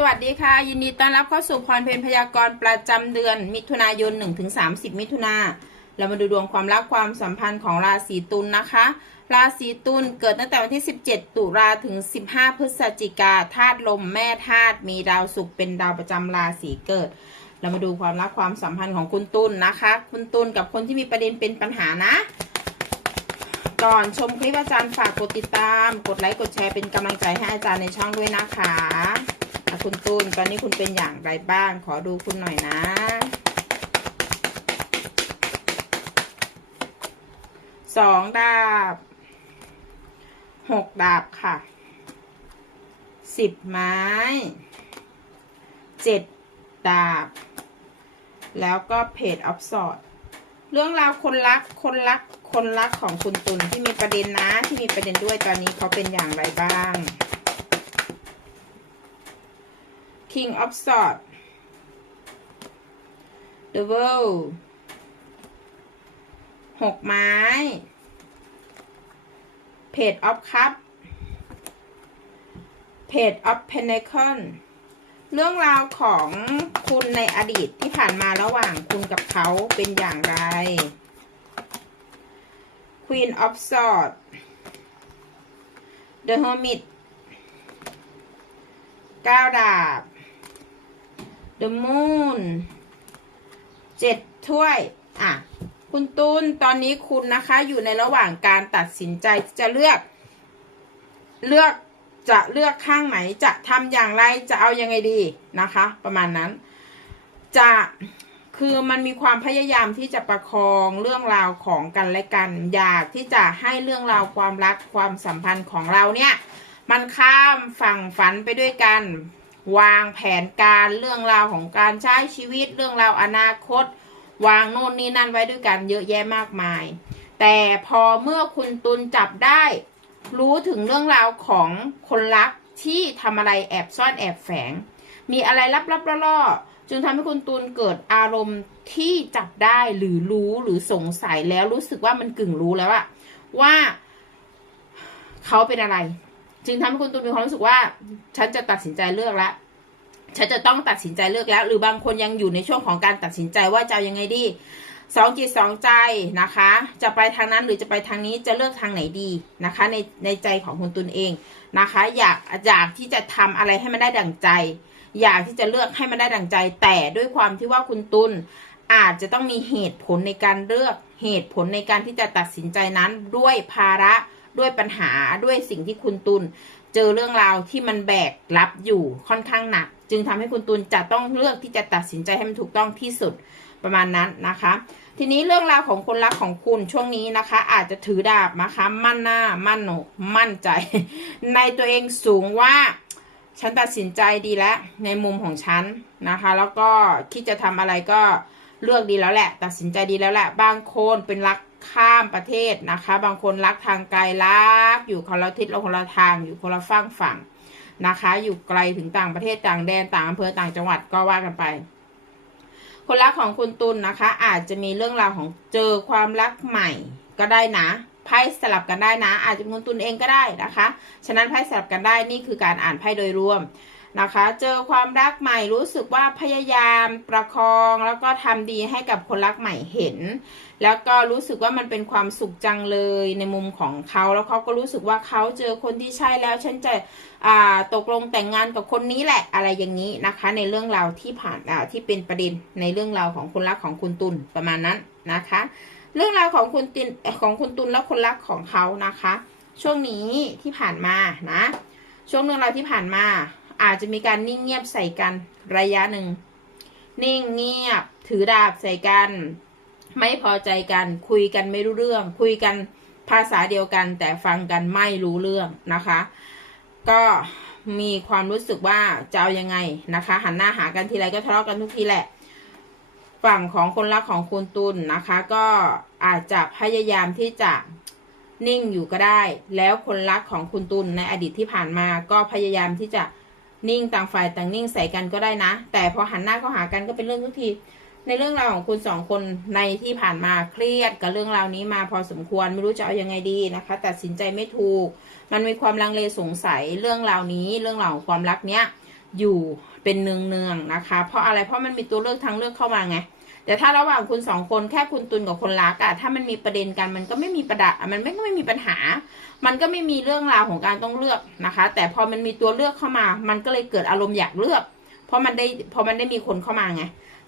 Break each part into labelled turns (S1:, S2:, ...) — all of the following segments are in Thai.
S1: สวัสดีค่ะ ยินดีต้อนรับเข้าสู่พรเพนพยากรณ์ประจำเดือน มิถุนายน 1-30 มิถุนาเรามาดูดวงความรักความสัมพันธ์ของราศีตุลนะคะ ราศีตุลเกิดตั้งแต่วันที่ 17 ตุลาถึง 15 พฤศจิกาธาตุลมแม่ธาตุมีดาวศุกร์เป็นดาวประจำราศีเกิด เรามาดูความรักความสัมพันธ์ของคุณตุลนะคะ คุณตุลกับคนที่มีประเด็นเป็นปัญหานะก่อนชมคลิปอาจารย์ฝากกดติดตาม กดไลค์กดแชร์เป็นกำลังใจให้อาจารย์ในช่องด้วยนะคะ คุณตูนตอนนี้คุณเป็นอย่างไรบ้าง ขอดูคุณหน่อยนะ สองดาบ หกดาบค่ะ สิบไม้ เจ็ดดาบ แล้วก็เพจออฟสอดเรื่องราวคนรัก คนรัก คนรักของคุณตุลที่มีประเด็นนะ ที่มีประเด็นด้วยตอนนี้เขาเป็นอย่างไรบ้าง King of Swords The World หกไม้ Page of Cup Page of Pentacle เรื่องราวของคุณในอดีตที่ผ่านมาระหว่างคุณกับเขาเป็นอย่างไร Queen of Swords The Hermit ก้าวดาบ The Moon เจ็ดถ้วย อะ คุณตูนตอนนี้คุณนะคะ อยู่ในระหว่างการตัดสินใจที่จะเลือก เลือกจะเลือกข้างไหนจะทำอย่างไรจะเอายังไงดีนะคะ ประมาณนั้น จะคือมันมีความพยายามที่จะประคองเรื่องราวของกันและกัน อยากที่จะให้เรื่องราวความรักความสัมพันธ์ของเราเนี่ย มันข้ามฝั่งฝันไปด้วยกัน วางแผนการเรื่องราวของการใช้ชีวิตเรื่องราวอนาคต วางโน่นนี่นั่นไว้ด้วยกันเยอะแยะมากมาย แต่พอเมื่อคุณตุลจับได้ รู้ถึงเรื่องราวของคนรักที่ทำอะไรแอบซ่อนแอบแฝง มีอะไรลับๆล่อๆจึงทำให้คุณตูนเกิดอารมณ์ที่จับได้หรือรู้หรือสงสัยแล้วรู้สึกว่ามันกึ่งรู้แล้วอะว่าเขาเป็นอะไร จึงทำให้คุณตูนมีความรู้สึกว่า ฉันจะตัดสินใจเลือกแล้วฉันจะต้องตัดสินใจเลือกแล้ว หรือบางคนยังอยู่ในช่วงของการตัดสินใจว่าจะยังไงดีสองจิตสองใจนะคะ จะไปทางนั้นหรือจะไปทางนี้จะเลือกทางไหนดีนะคะ ในในใจของคุณตุนเองนะคะ อยากอยากที่จะทำอะไรให้มันได้ดั่งใจ อยากที่จะเลือกให้มันได้ดั่งใจ แต่ด้วยความที่ว่าคุณตุลอาจจะต้องมีเหตุผลในการเลือก เหตุผลในการที่จะตัดสินใจนั้นด้วยภาระด้วยปัญหาด้วยสิ่งที่คุณตุลเจอเรื่องราวที่มันแบกรับอยู่ค่อนข้างหนัก จึงทำให้คุณตุลจะต้องเลือกที่จะตัดสินใจให้มันถูกต้องที่สุดประมาณนั้นนะคะ ทีนี้เรื่องราวของคนรักของคุณช่วงนี้นะคะ อาจจะถือดาบนะคะ มั่นหน้ามั่นหนกมั่นใจ ในตัวเองสูงว่าฉันตัดสินใจดีแล้วในมุมของฉันนะคะ แล้วก็คิดจะทำอะไรก็ เลือกดีแล้วแหละ ตัดสินใจดีแล้วแหละ บางคนเป็นรักข้ามประเทศนะคะ บางคนรักทางไกลรัก อยู่คนละทิศละคนละทางอยู่คนละฝั่งฝั่งนะคะ อยู่ไกลถึงต่างประเทศต่างแดนต่างอำเภอต่างจังหวัดก็ว่ากันไป คนรักของคุณตุลนนะคะ อาจจะมีเรื่องราวของเจอความรักใหม่ก็ได้นะไพ่สลับกันได้นะ อาจจะเป็นคุณตุลเองก็ได้นะคะ ฉะนั้นไพ่สลับกันได้นี่คือการอ่านไพ่โดยรวม นะคะ เจอความรักใหม่รู้สึกว่าพยายามประคองแล้วก็ทำดีให้กับคนรักใหม่เห็น แล้วก็รู้สึกว่ามันเป็นความสุขจังเลยในมุมของเขาแล้วเขาก็รู้สึกว่าเขาเจอคนที่ใช่แล้วฉันจะตกลงแต่งงานกับคนนี้แหละอะไรอย่างนี้นะคะ ในเรื่องราวที่ผ่านที่เป็นประเด็นในเรื่องราวของคนรักของคุณตุลประมาณนั้นนะคะ เรื่องราวของคุณตินของคุณตุลและคนรักของเขานะคะ ช่วงนี้ที่ผ่านมานะช่วงเรื่องราวที่ผ่านมา อาจจะมีการนิ่งเงียบใส่กันระยะหนึ่ง นิ่งเงียบ ถือดาบใส่กัน ไม่พอใจกัน คุยกันไม่รู้เรื่อง คุยกันภาษาเดียวกัน แต่ฟังกันไม่รู้เรื่องนะคะ ก็มีความรู้สึกว่าจะเอายังไงนะคะ หันหน้าหากันทีไรก็ทะเลาะกันทุกทีแหละ ฝั่งของคนรักของคุณตุลนะคะ ก็อาจจะพยายามที่จะนิ่งอยู่ก็ได้ แล้วคนรักของคุณตุลในอดีตที่ผ่านมาก็พยายามที่จะ นิ่งต่างฝ่ายต่างนิ่งใส่กันก็ได้นะ แต่พอหันหน้าเข้าหากันก็เป็นเรื่องทุกที ในเรื่องราวของคุณสองคนในที่ผ่านมาเครียดกับเรื่องราวนี้มาพอสมควรไม่รู้จะเอายังไงดีนะคะ ตัดสินใจไม่ถูก มันมีความลังเลสงสัยเรื่องราวนี้ เรื่องราวของความรักเนี้ยอยู่เป็นเนืองๆนะคะ เพราะอะไรเพราะมันมีตัวเลือกทางเลือกเข้ามาไง แต่ถ้าระหว่างคุณสองคนแค่คุณตุลกับคนรักอะถ้ามันมีประเด็นกันมันก็ไม่มีประดะมันไม่ก็ไม่มีปัญหา มันก็ไม่มีเรื่องราวของการต้องเลือกนะคะ แต่พอมันมีตัวเลือกเข้ามา มันก็เลยเกิดอารมณ์อยากเลือก เพราะมันได้พอมันได้มีคนเข้ามาไง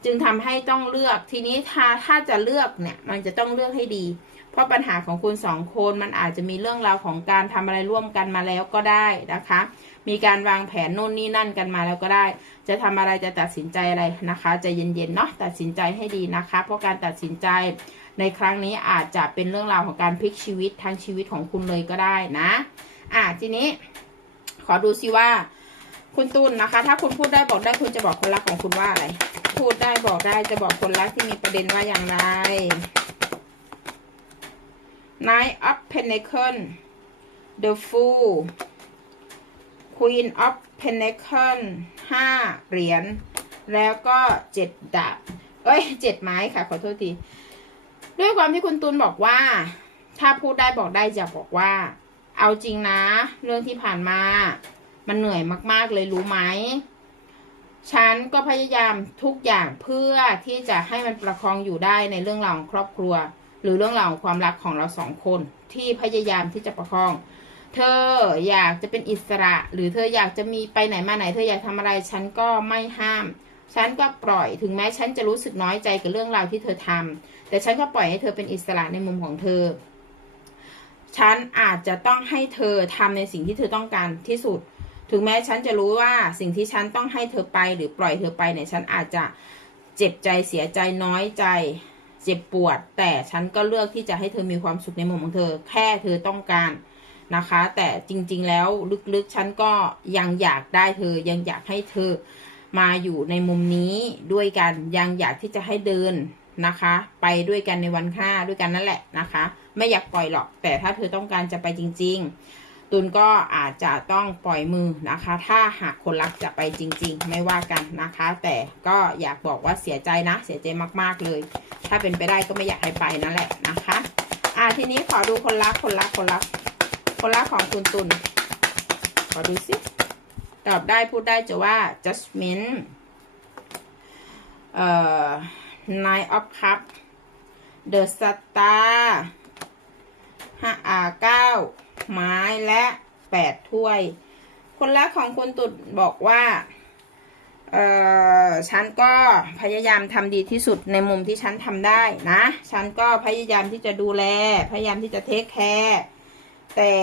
S1: จึงทำให้ต้องเลือกทีนี้ถ้าถ้าจะเลือกเนี่ย มันจะต้องเลือกให้ดี เพราะปัญหาของคุณสองคนมันอาจจะมีเรื่องราวของการทำอะไรร่วมกันมาแล้วก็ได้นะคะ มีการวางแผนโน่นนี่นั่นกันมาแล้วก็ได้ จะทำอะไรจะตัดสินใจอะไรนะคะใจะเย็นๆเนาะตัดสินใจให้ดีนะคะ เพราะการตัดสินใจในครั้งนี้อาจจะเป็นเรื่องราวของการพลิกชีวิตทั้งชีวิตของคุณเลยก็ได้นะ อะทีนี้ ขอดูซิว่า คุณตุลนะคะ ถ้าคุณพูดได้บอกได้คุณจะบอกคนรักของคุณว่าอะไร พูดได้บอกได้จะบอกคนรักที่มีประเด็นว่าอย่างไร Nine of Pentacles The Fool Queen of Pentacles ห้าเหรียญ แล้วก็เจ็ดดาบ เอ้ยเจ็ดไม้ค่ะ ขอโทษที ด้วยความที่คุณตุลบอกว่า ถ้าพูดได้บอกได้จะบอกว่า เอาจริงนะ เรื่องที่ผ่านมา มันเหนื่อยมาก ๆ เลยรู้ไหม ฉันก็พยายามทุกอย่างเพื่อที่จะให้มันประคองอยู่ได้ในเรื่องราวของครอบครัว หรือเรื่องราวของความรักของเราสองคนที่พยายามที่จะประคอง เธออยากจะเป็นอิสระ หรือเธออยากจะมีไปไหนมาไหน เธออยากทำอะไรฉันก็ไม่ห้าม ฉันก็ปล่อยถึงแม้ฉันจะรู้สึกน้อยใจกับเรื่องราวที่เธอทำแต่ฉันก็ปล่อยให้เธอเป็นอิสระในมุมของเธอ ฉันอาจจะต้องให้เธอทำในสิ่งที่เธอต้องการที่สุด ถึงแม้ฉันจะรู้ว่าสิ่งที่ฉันต้องให้เธอไป หรือปล่อยเธอไปเนี่ยฉันอาจจะเจ็บใจเสียใจน้อยใจ เจ็บปวด แต่ฉันก็เลือกที่จะให้เธอมีความสุขในมุมของเธอ แค่เธอต้องการนะคะ แต่จริง ๆ แล้วลึกๆ ฉันก็ยังอยากได้เธอ ยังอยากให้เธอมาอยู่ในมุมนี้ด้วยกัน ยังอยากที่จะให้เดินนะคะ ไปด้วยกันในวันข้างหน้าด้วยกันนั่นแหละนะคะ ไม่อยากปล่อยหรอก แต่ถ้าเธอต้องการจะไปจริง ๆ ตุนก็อาจจะต้องปล่อยมือนะคะ ถ้าหากคนรักจะไปจริง ๆ ไม่ว่ากันนะคะ แต่ก็อยากบอกว่าเสียใจนะ เสียใจมากๆเลย ถ้าเป็นไปได้ก็ไม่อยากให้ไปนั่นแหละนะคะอ่าทีนี้ขอดูคนรักคนรักคนรัก คนรักของคุณตุนขอดูสิตอบได้พูดได้จะว่า judgment เอ่อ nine of cup the star ห้าอ่าเก้า ไม้และแปดถ้วย คนรักของคุณตุดบอกว่าเออฉันก็พยายามทำดีที่สุดในมุมที่ฉันทำได้นะ ฉันก็พยายามที่จะดูแล พยายามที่จะเทคแคร์แต่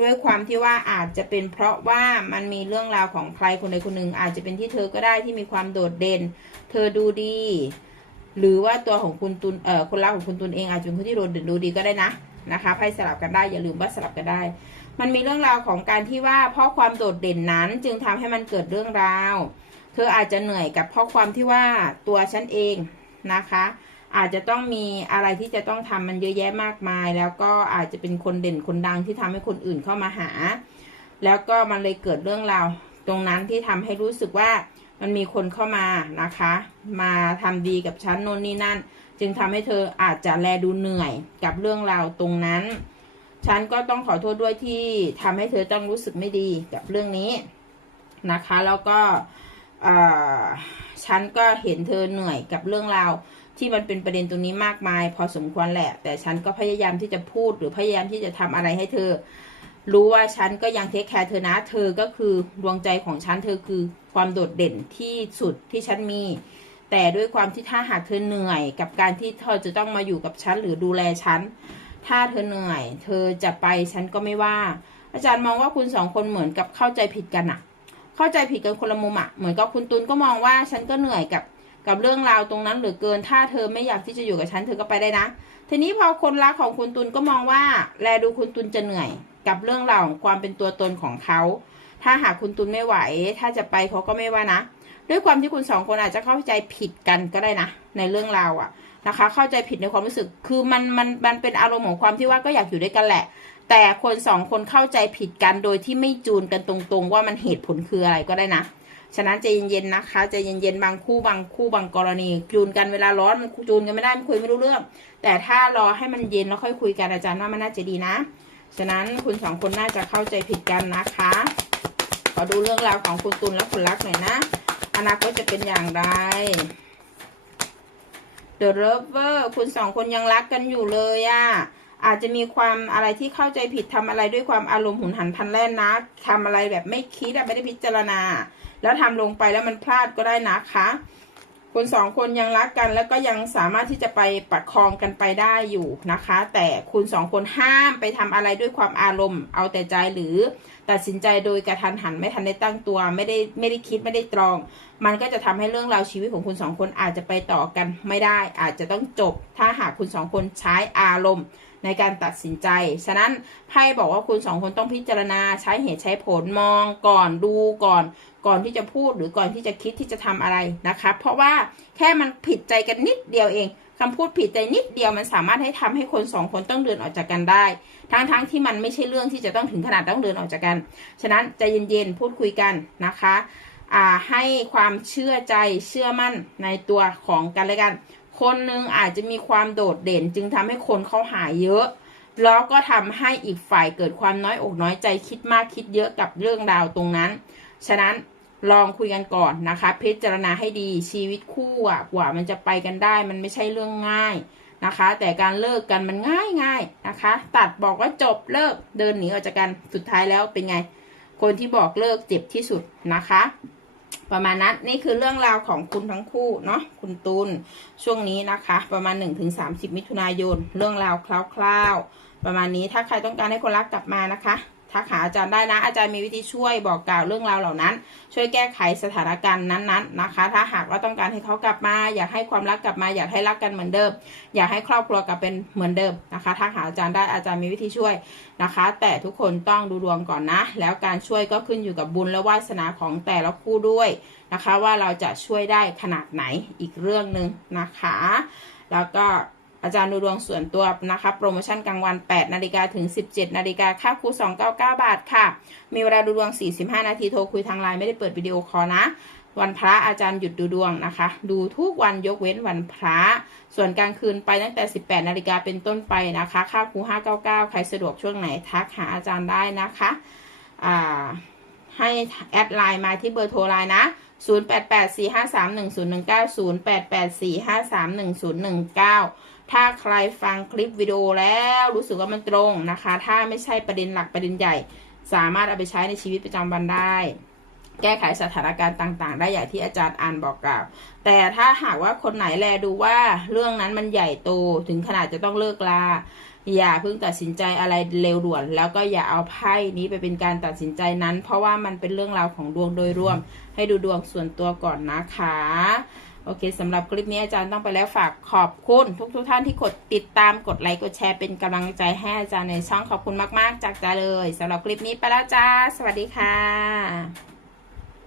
S1: ด้วยความที่ว่าอาจจะเป็นเพราะว่ามันมีเรื่องราวของใครคนใดคนหนึ่ง อาจจะเป็นที่เธอก็ได้ที่มีความโดดเด่น เธอดูดี หรือว่าตัวของคุณตุนเอ่อคนรักของคุณตุนเองอาจจะเป็นคนที่โดดเด่นดูดีก็ได้นะ นะคะไพ่สลับกันได้อย่าลืมว่าสลับกันได้ มันมีเรื่องราวของการที่ว่าเพราะความโดดเด่นนั้นจึงทำให้มันเกิดเรื่องราว เธออาจจะเหนื่อยกับเพราะความที่ว่าตัวฉันเองนะคะ อาจจะต้องมีอะไรที่จะต้องทำมันเยอะแยะมากมาย แล้วก็อาจจะเป็นคนเด่นคนดังที่ทำให้คนอื่นเข้ามาหา แล้วก็มันเลยเกิดเรื่องราวตรงนั้นที่ทำให้รู้สึกว่ามันมีคนเข้ามานะคะ มาทำดีกับฉันโน่นนี่นั่น จึงทำให้เธออาจจะแลดูเหนื่อยกับเรื่องราวตรงนั้น ฉันก็ต้องขอโทษด้วยที่ทำให้เธอต้องรู้สึกไม่ดีกับเรื่องนี้นะคะ แล้วก็ฉันก็เห็นเธอเหนื่อยกับเรื่องราวที่มันเป็นประเด็นตรงนี้มากมาย พอสมควรแหละ แต่ฉันก็พยายามที่จะพูดหรือพยายามที่จะทำอะไรให้เธอ รู้ว่าฉันก็ยังเทคแคร์เธอนะ เธอก็คือดวงใจของฉัน เธอคือความโดดเด่นที่สุดที่ฉันมี แต่ด้วยความที่ถ้าหากเธอเหนื่อย กับการที่เธอจะต้องมาอยู่กับฉันหรือดูแลฉัน ถ้าเธอเหนื่อย เธอจะไปฉันก็ไม่ว่า อาจารย์มองว่าคุณสองคนเหมือนกับเข้าใจผิดกันอะเข้าใจผิดกันคนละมุมอะเหมือนกับคุณตุลก็มองว่าฉันก็เหนื่อยกับกับเรื่องราวตรงนั้นเหลือเกิน ถ้าเธอไม่อยากที่จะอยู่กับฉันเธอก็ไปได้นะ ทีนี้พอคนรักของคุณตุลก็มองว่า แลดูคุณตุลจะเหนื่อย กับเรื่องราวของความเป็นตัวตนของเขา ถ้าหากคุณตุลไม่ไหว ถ้าจะไปเขาก็ไม่ว่านะ ด้วยความที่คุณสองคนอาจจะเข้าใจผิดกันก็ได้นะ ในเรื่องราวอะนะคะ เข้าใจผิดในความรู้สึก คือมันมันมันเป็นอารมณ์ของความที่ว่าก็อยากอยู่ด้วยกันแหละ แต่คนสองคนเข้าใจผิดกันโดยที่ไม่จูนกันตรงๆ ว่ามันเหตุผลคืออะไรก็ได้นะ ฉะนั้นใจเย็นๆนะคะใจเย็นๆบางคู่บางคู่บางกรณี จูนกันเวลาร้อนมันจูนกันไม่ได้มันคุยไม่รู้เรื่อง แต่ถ้ารอให้มันเย็นแล้วค่อยคุยกันอาจารย์ว่ามันน่าจะดีนะ ฉะนั้นคุณสองคนน่าจะเข้าใจผิดกันนะคะ ขอดูเรื่องราวของคุณตุลและคุณรักหน่อยนะ อนาคตจะเป็นอย่างไร The Lover คุณสองคนยังรักกันอยู่เลยอะอาจจะมีความอะไรที่เข้าใจผิดทำอะไรด้วยความอารมณ์หุนหันพลันแล่นนะทำอะไรแบบไม่คิดไม่ได้พิจารณา แล้วทำลงไปแล้วมันพลาดก็ได้นะคะ คุณสองคนยังรักกันแล้วก็ยังสามารถที่จะไปประคองกันไปได้อยู่นะคะ แต่คุณสองคนห้ามไปทำอะไรด้วยความอารมณ์ เอาแต่ใจหรือตัดสินใจโดยกระทันหันไม่ทันได้ตั้งตัว ไม่ได้ไม่ได้คิดไม่ได้ตรอง มันก็จะทำให้เรื่องราวชีวิตของคุณสองคนอาจจะไปต่อกันไม่ได้ อาจจะต้องจบ ถ้าหากคุณสองคนใช้อารมณ์ในการตัดสินใจ ฉะนั้นไพ่บอกว่าคุณสองคนต้องพิจารณาใช้เหตุใช้ผลมองก่อนดูก่อน ก่อนที่จะพูดหรือก่อนที่จะคิดที่จะทำอะไรนะคะ เพราะว่าแค่มันผิดใจกันนิดเดียวเองคำพูดผิดใจนิดเดียวมันสามารถให้ทำให้คนสองคนต้องเดินออกจากกันได้ ทั้งๆทที่มันไม่ใช่เรื่องที่จะต้องถึงขนาดต้องเดินออกจากกัน ฉะนั้นใจเย็นๆพูดคุยกันนะคะให้ความเชื่อใจเชื่อมั่นในตัวของกันและกัน คนหนึ่งอาจจะมีความโดดเด่น จึงทำให้คนเขาหายเยอะ แล้วก็ทำให้อีกฝ่ายเกิดความน้อยอกน้อยใจคิดมากคิดเยอะกับเรื่องราวตรงนั้น ฉะนั้น ลองคุยกันก่อนนะคะ พิจารณาให้ดีชีวิตคู่อะกว่ามันจะไปกันได้ มันไม่ใช่เรื่องง่ายนะคะ แต่การเลิกกันมันง่ายง่ายนะคะ ตัดบอกว่าจบเลิกเดินหนีออกจากกันสุดท้ายแล้วเป็นไง คนที่บอกเลิกเจ็บที่สุดนะคะ ประมาณนั้นนี่คือเรื่องราวของคุณทั้งคู่เนาะคุณตุลช่วงนี้นะคะ ประมาณ 1-30 มิถุนายน เรื่องราวคร่าวๆประมาณนี้ถ้าใครต้องการให้คนรักกลับมานะคะ ทักหาอาจารย์ได้นะ อาจารย์มีวิธีช่วยบอกกล่าวเรื่องราวเหล่านั้น ช่วยแก้ไขสถานการณ์นั้นๆนะคะ ถ้าหากว่าต้องการให้เขากลับมา อยากให้ความรักกลับมา อยากให้รักกันเหมือนเดิม อยากให้ครอบครัวกลับเป็นเหมือนเดิมนะคะทักหาอาจารย์ได้อาจารย์มีวิธีช่วยนะคะ แต่ทุกคนต้องดูดวงก่อนนะ แล้วการช่วยก็ขึ้นอยู่กับบุญและวาสนาของแต่ละคู่ด้วยนะคะ ว่าเราจะช่วยได้ขนาดไหนอีกเรื่องหนึ่งนะคะ แล้วก็ อาจารย์ดูดวงส่วนตัวนะคะ โปรโมชั่นกลางวัน 8 นาฬิกาถึง 17 นาฬิกาค่าครู 299 บาทค่ะ มีเวลาดูดวง 45 นาทีโทรคุยทางไลน์ไม่ได้เปิดวิดีโอคอลนะ วันพระอาจารย์หยุดดูดวงนะคะ ดูทุกวันยกเว้นวันพระ ส่วนกลางคืนไปตั้งแต่ 18 นาฬิกาเป็นต้นไปนะคะ ค่าครู 599 ใครสะดวกช่วงไหนทักหาอาจารย์ได้นะคะ อ่า ให้แอดไลน์มาที่เบอร์โทรไลน์นะ0884531019 ถ้าใครฟังคลิปวิดีโอแล้วรู้สึกว่ามันตรงนะคะ ถ้าไม่ใช่ประเด็นหลักประเด็นใหญ่ สามารถเอาไปใช้ในชีวิตประจำวันได้ แก้ไขสถานการณ์ต่างๆ ได้อย่างที่อาจารย์อ่านบอกกล่าว แต่ถ้าหากว่าคนไหนแลดูว่าเรื่องนั้นมันใหญ่โตถึงขนาดจะต้องเลิกลา อย่าเพิ่งตัดสินใจอะไรเร็วด่วน แล้วก็อย่าเอาไพ่นี้ไปเป็นการตัดสินใจนั้น เพราะว่ามันเป็นเรื่องราวของดวงโดยรวม ให้ดูดวงส่วนตัวก่อนนะคะโอเคสำหรับคลิปนี้อาจารย์ต้องไปแล้วฝากขอบคุณทุกทุกท่านที่กดติดตามกดไลค์กดแชร์เป็นกำลังใจให้อาจารย์ในช่องขอบคุณมาก ๆ จากใจเลยสำหรับคลิปนี้ไปแล้วจ้า สวัสดีค่ะ